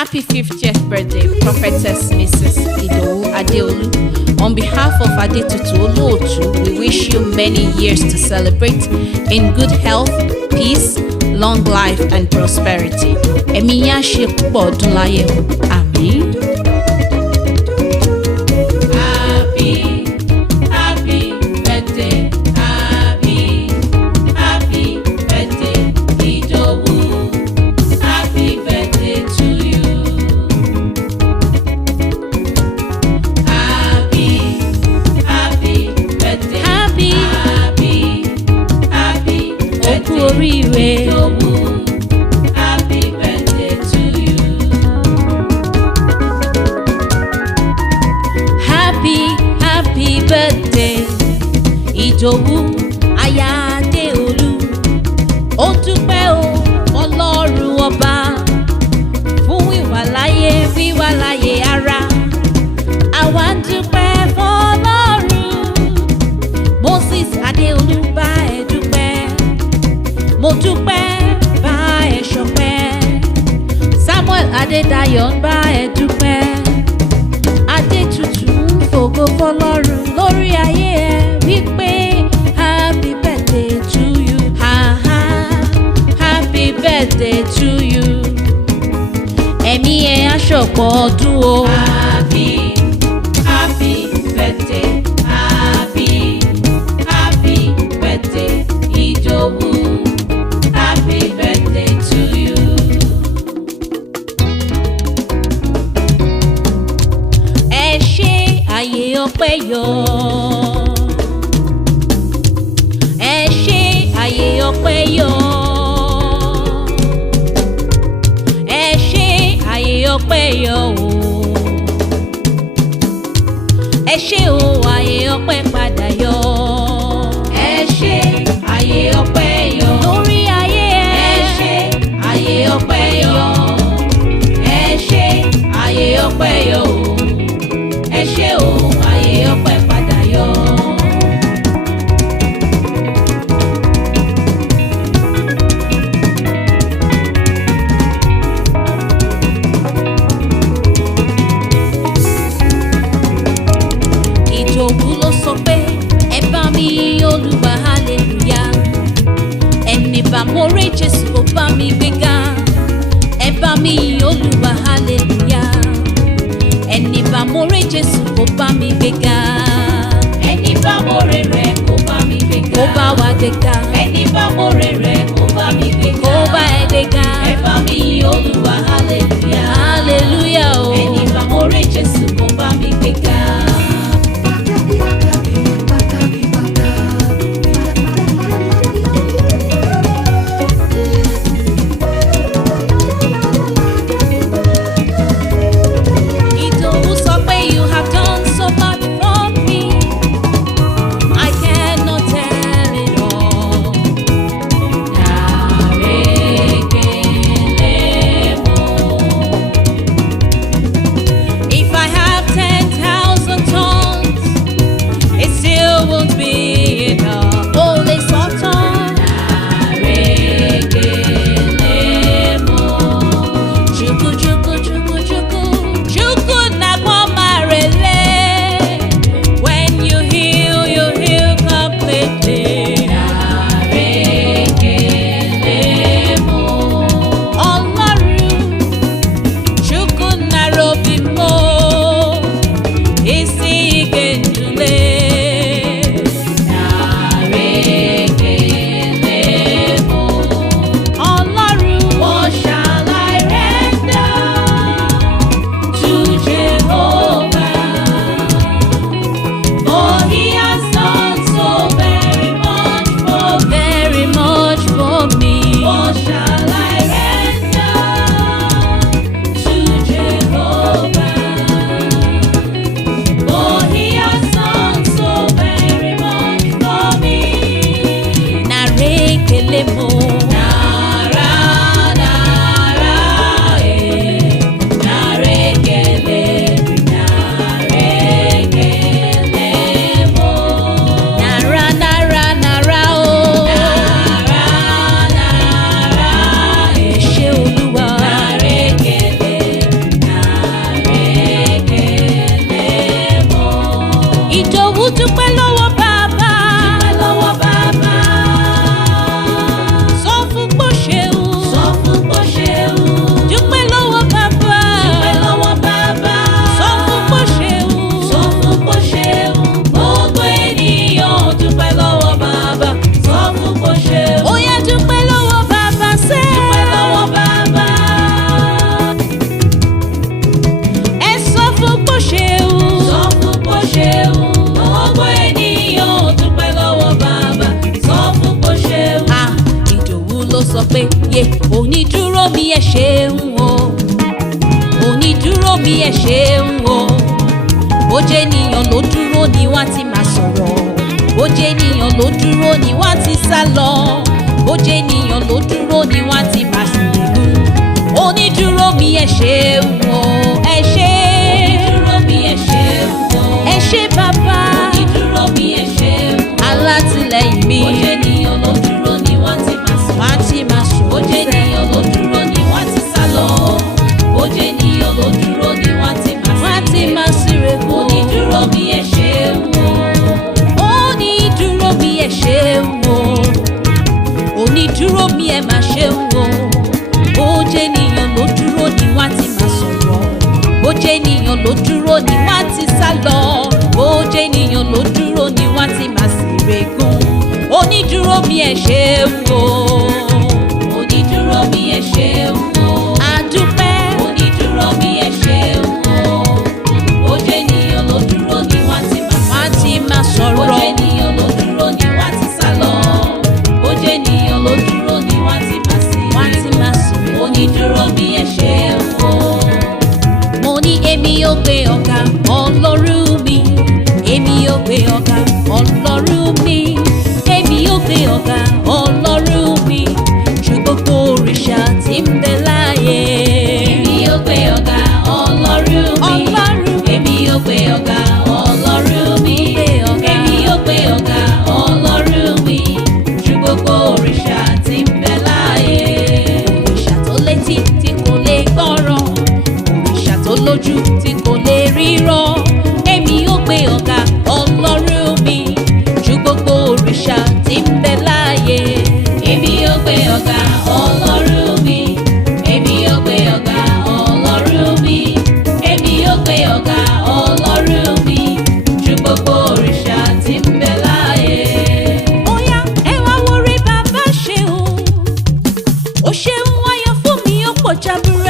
Happy 50th birthday, Prophetess Mrs Idowu Adeolu. On behalf of Adetutu Olotu, we wish you many years to celebrate in good health, peace, long life and prosperity. Ẹ̀mí yín á ṣe púpọ̀ ọdún láyé o. Àmín. Happy birthday to you. Happy birthday, Idowu aya Adeolu. Ó dúpẹ́ o Ọlọ́run ọba fún wíwà láyé ara. Àwa dúpẹ́ fọ́lọ́run. Mrs Adeolu bá ẹ dúpẹ́. Mo dúpẹ́ bá ẹ ṣọpẹ́. Samuel Adédayọ̀ ń bá ẹ dúpẹ́. Adetutu ń fògo fọ́lọ́run lórí ayé ẹ wípé happy birthday to you. Happy birthday to you. Ẹ̀mí ẹ á ṣọ̀pọ̀ ọdún o. Happy birthday. Happy birthday Idowu. Happy birthday to you. Ẹ ṣé àyè ọpẹ́ yọ. Ẹ ṣé àyè ọpẹ́ yọ. Ẹ ṣé àyè ọpẹ́ yọ o. Ẹ ṣé o àyè ọpẹ́ padà yọ. Ẹ ṣé àyè ọpẹ́ yọ. Lórí ayé ẹ. Ẹ ṣé àyè ọpẹ́ yọ. Ẹ ṣé àyè ọpẹ́ yọ o. Ẹ ṣé o àyè ọpẹ́ padà yọ. Ìdòwú ló sọ pé ẹ bá mi Olúwa hallelujah. Ẹni bá mo rí Jésù kó bá mi gbéga. Ẹ bá mi Olúwa hallelujah. Ẹni bá mo rí Jésù kó bá mi gbéga. Ẹni bá mo rí rẹ̀ kó bá mi gbéga. Kó bá wa gbéga. Ẹni bá mo rí rẹ̀ kó bá mi gbéga. Kó bá ẹ gbéga. Ẹ bá mi Olúwa hallelujah. Hallelujah o. Ẹni bá mo rí Jésù kó bá mi gbéga. Ìdòwú sọ pé you have done so much for me. I cannot tell it all. Dàrẹ́kẹ́ onídúró mi ẹ ṣeun o, onídúró mi ẹ ṣeun o. Bó jẹ́ ènìyàn ló dúró ni wọ́n ti máa sọ̀rọ̀, bó jẹ́ ènìyàn ló dúró ni wọ́n ti sá lọ, bó jẹ́ ènìyàn ló dúró ni wọ́n ti máa sìnrìngún. Onídúró mi ẹ ṣeun o, ẹ ṣé. Onídúró mi ẹ ṣeun o, ẹ ṣé bàbá. Onídúró mi ẹ ṣeun o, alátìlẹ́yìn mi. Bó jẹ́ ènìyàn ló dúró ni wọ́n ti máa sọ̀rọ̀, wọ́n ti máa sọ̀rọ̀. Bó jẹ́ ènìyàn ló dúró ni wọ́n ti sá lọ, bó jẹ́ ènìyàn ló dúró ni wọ́n ti máa sìnrìngún. Onídúró mi ẹ ṣeun o, onídúró mi ẹ ṣeun o, onídúró mi ẹ máa ṣeun o. Bó jẹ́ ènìyàn ló dúró ni wọ́n ti máa sọ̀rọ̀, bó jẹ́ ènìyàn ló dúró ni wọ́n ti sá lọ, bó jẹ́ ènìyàn ló dúró ni wọ́n ti máa sìnrìngún. Onídúró mi ẹ ṣeun o, onídúró mi ẹ ṣeun o. Adúpẹ́. Onídúró mi ẹ ṣeun o, bó jẹ́ ènìyàn ló dúró ni wọ́n ti máa sọ̀rọ̀, bó jẹ́ ènìyàn ló dúró ni wọ́n ti sá lọ, bó jẹ́ ènìyàn ló dúró ni wọ́n ti máa sìnrìngún. Onídúró mi ẹ ṣeun o. Mo ní èmi ò gbé ọ̀gá Ọlọ́run mi, èmi ò gbé ọ̀gá Ọlọ́run mi, èmi ò gbé ọ̀gá Ọlọ́run mi, ju gbogbo òrìṣà tí ń bẹ láyé. Èmi ò gbé ọ̀gá Ọlọ́run mi, èmi ò gbé ọ̀gá Ọlọ́run mi, èmi ò gbé ọ̀gá Ọlọ́run mi, ju gbogbo òrìṣà tí ń bẹ láyé. Òrìṣà tó létí tí kò lè gbọ́ràn, òrìṣà tó lójú tí kò lè ríran, èmi ò gbé ọ̀gá Ọlọ́run mi, ju gbogbo òrìṣà tí ń bẹ láyé. Èmi ò gbé ọ̀gá Ọlọ́run mi, èmi ò gbé ọ̀gá Ọlọ́run mi, èmi ò gbé ọ̀gá Ọlọ́run mi, ju gbogbo òrìṣà tí ń bẹ láyé. Ó yá ẹ wá wo rí bàbá ṣeun, ó ṣeun ayọ̀ fún mi ó pọ̀ jaburata.